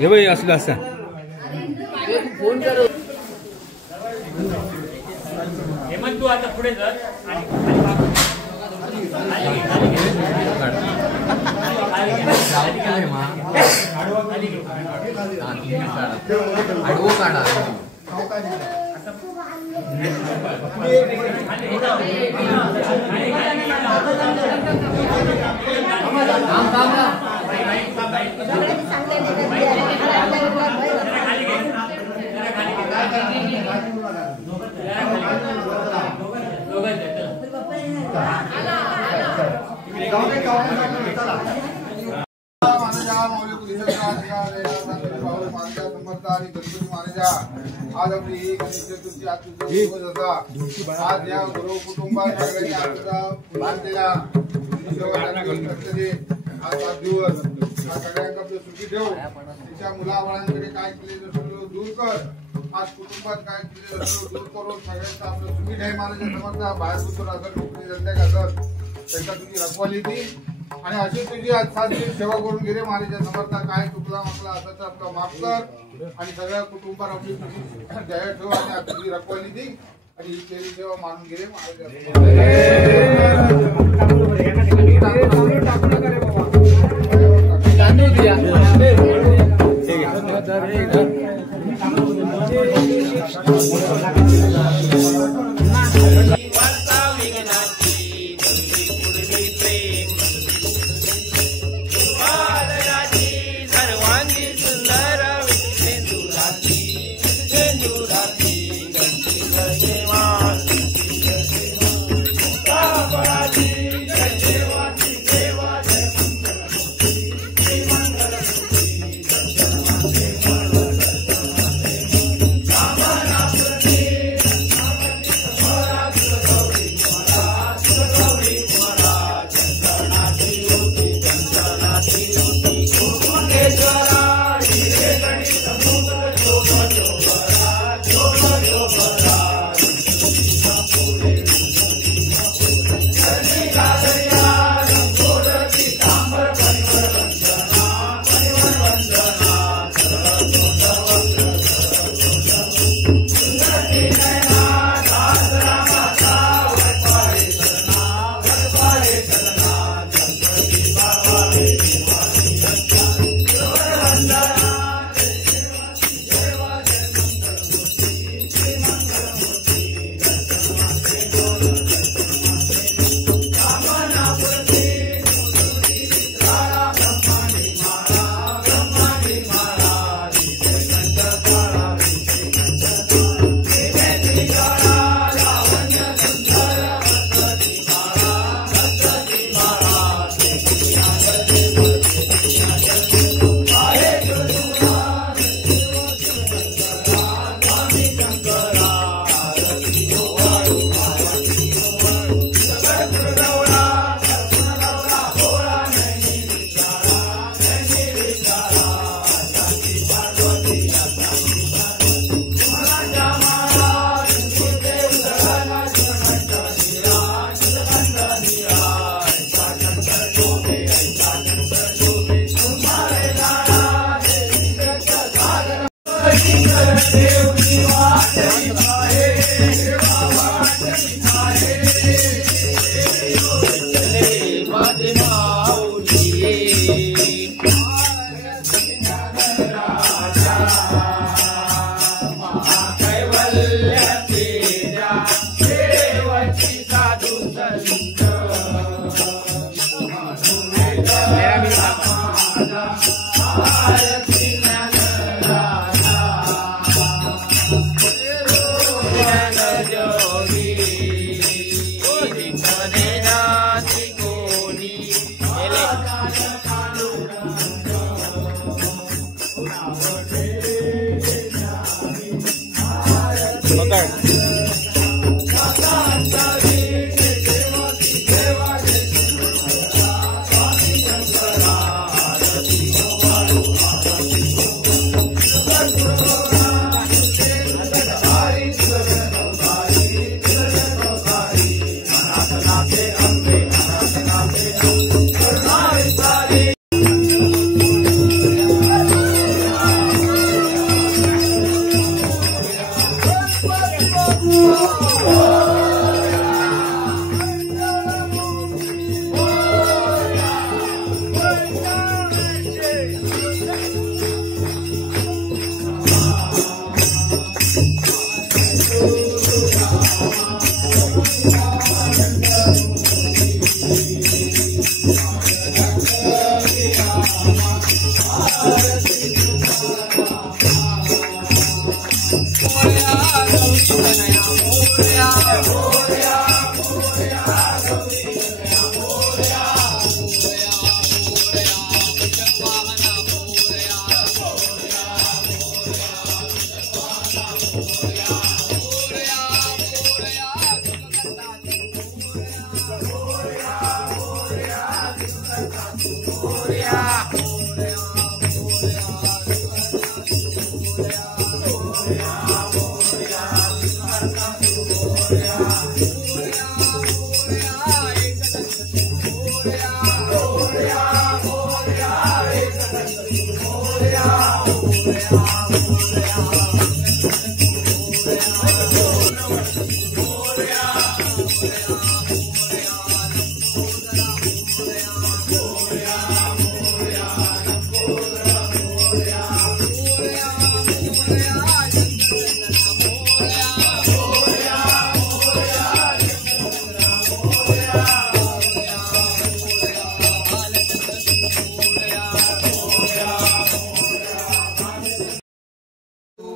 हे बाई असलं असं फोन करू हेमंत तू आता पुढे जा आडवो काढा आज आपली ही गणेश चतुर्थी आजचा दिवस होता. आज या गुरु कुटुंबात सगळ्यांनी आजचा बांधलेला आज 7 दिवस आज सगळ्यांना आपलं सुखी ठेव. तिच्या मुलाबाळांकडे काय केलेलं सगळं दूर कर. आज कुटुंबात काय केलेलं सगळं दूर करून सगळ्यांचं आपलं सुखी ठेव. महाराज समजता बाहेर कुठून असं नोकरी धंद्यात असत त्यांचा तुझी रखवाली ती आणि अशी तुझी आज 7 दिवस सेवा करून गेले. महाराज समर्था काय चुकला आपला असं तर आपलं माफ कर आणि सगळ्या कुटुंबावर आपली तुझी दया ठेव आणि तुझी रखवाली दी आणि ही केली सेवा मानून गेले.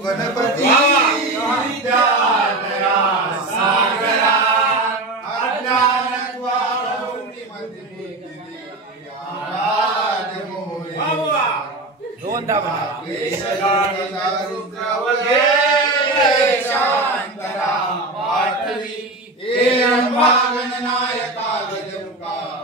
गणपती दोनदा नायका गजमुखा